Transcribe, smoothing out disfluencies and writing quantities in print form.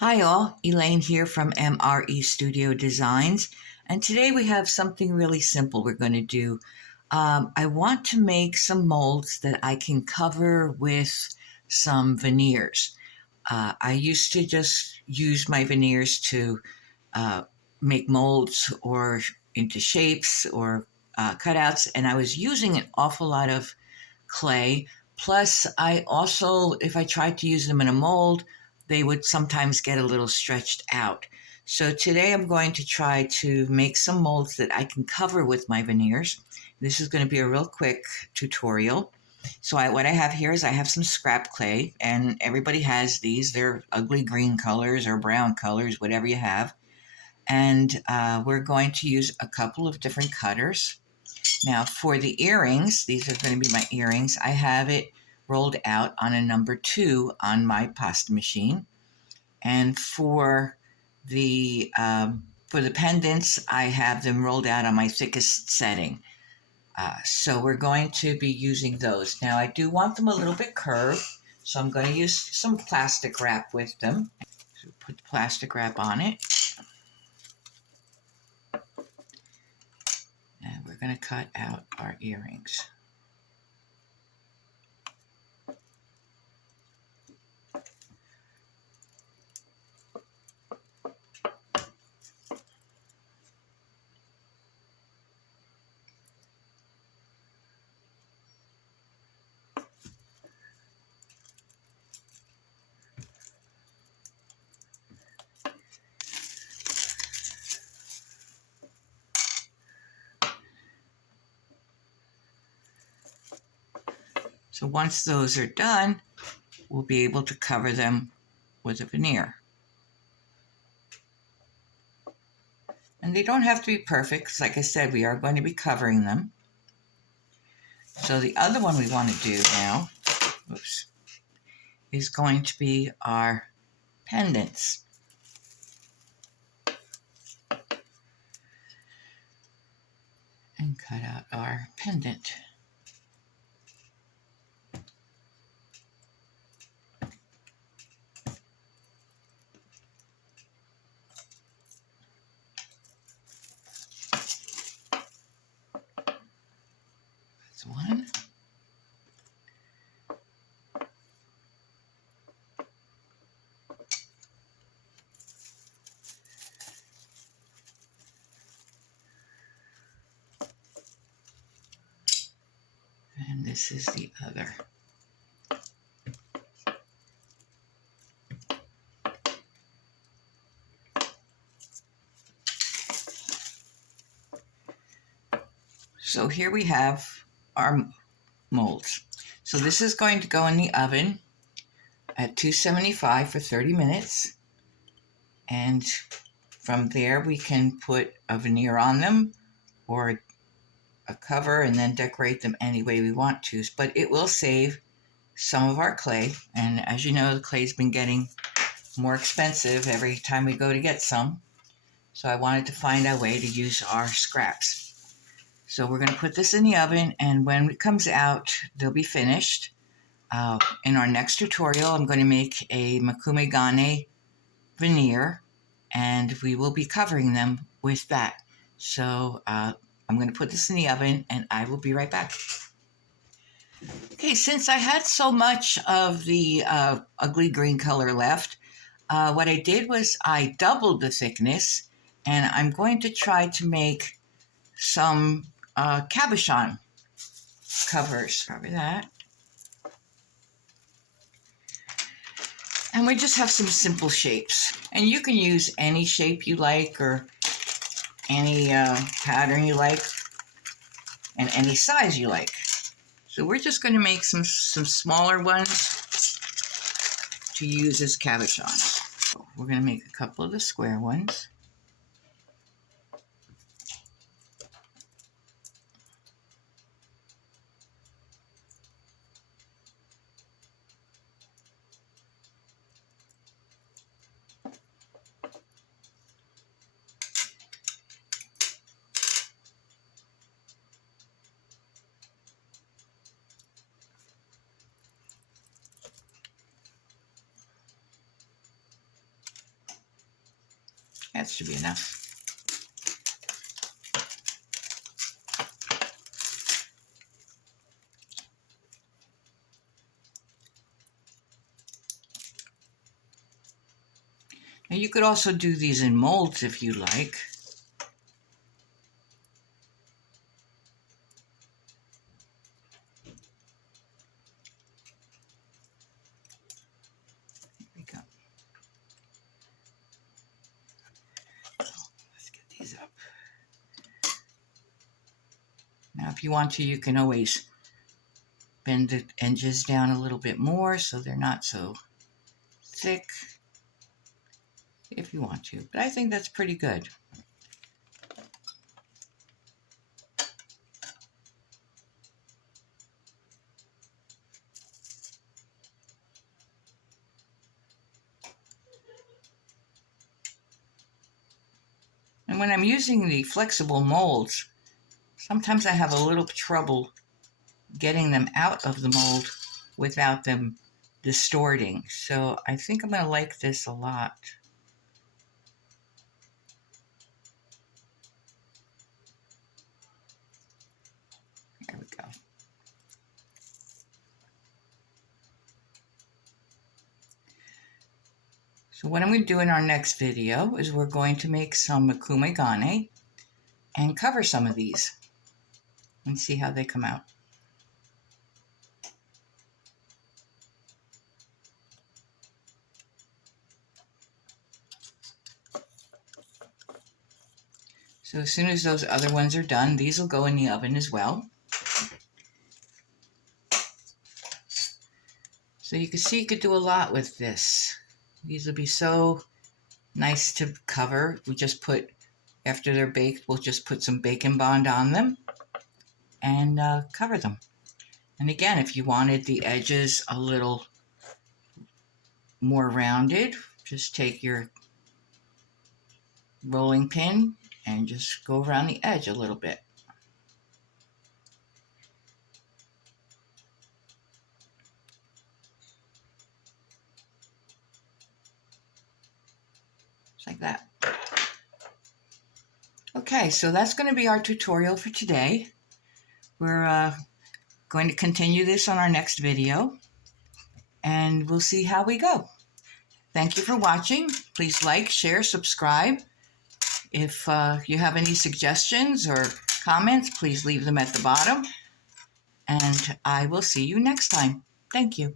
Hi all, Elaine here from MRE Studio Designs, and today we have something really simple we're going to do. I want to make some molds that I can cover with some veneers. I used to just use my veneers to uh, make molds or into shapes or cutouts, and I was using an awful lot of clay. Plus, I also, if I tried to use them in a mold, they would sometimes get a little stretched out. So today I'm going to try to make some molds that I can cover with my veneers. This is going to be a real quick tutorial. So what I have here is I have some scrap clay, and everybody has these. They're ugly green colors or brown colors, whatever you have. And we're going to use a couple of different cutters. Now for the earrings, these are going to be my earrings. I have it rolled out on a number 2 on my pasta machine. And for the pendants, I have them rolled out on my thickest setting. So we're going to be using those. Now I do want them a little bit curved, so I'm going to use some plastic wrap with them. So put the plastic wrap on it. And we're going to cut out our earrings. So once those are done, we'll be able to cover them with a veneer. And they don't have to be perfect, because like I said, we are going to be covering them. So the other one we want to do now, is going to be our pendants. And cut out our pendant. That's one. And this is the other. So here we have our molds. So this is going to go in the oven at 275 for 30 minutes. And from there we can put a veneer on them or a cover and then decorate them any way we want to. But it will save some of our clay. And as you know, the clay's been getting more expensive every time we go to get some. So I wanted to find a way to use our scraps. So we're going to put this in the oven, and when it comes out, they'll be finished. In our next tutorial, I'm going to make a makumegane veneer, and we will be covering them with that. So I'm going to put this in the oven, and I will be right back. Okay, since I had so much of the ugly green color left, what I did was I doubled the thickness, and I'm going to try to make some cabochon covers. Cover that. And we just have some simple shapes. And you can use any shape you like or any pattern you like and any size you like. So we're just going to make some smaller ones to use as cabochons. So we're going to make a couple of the square ones. That should be enough. Now you could also do these in molds if you like. Here we go. Let's get these up. Now if you want to, you can always bend the edges down a little bit more so they're not so thick if you want to. But I think that's pretty good. And when I'm using the flexible molds, sometimes I have a little trouble getting them out of the mold without them distorting. So I think I'm going to like this a lot. There we go. So what I'm going to do in our next video is we're going to make some makumegane and cover some of these and see how they come out. So as soon as those other ones are done, these will go in the oven as well. So you can see you could do a lot with this. These will be so nice to cover. We just put, after they're baked, we'll just put some bacon bond on them and cover them. And again, if you wanted the edges a little more rounded, just take your rolling pin and just go around the edge a little bit. Just like that. Okay, so that's going to be our tutorial for today. We're going to continue this on our next video, and we'll see how we go. Thank you for watching. Please like, share, subscribe. If you have any suggestions or comments, please leave them at the bottom. And I will see you next time. Thank you.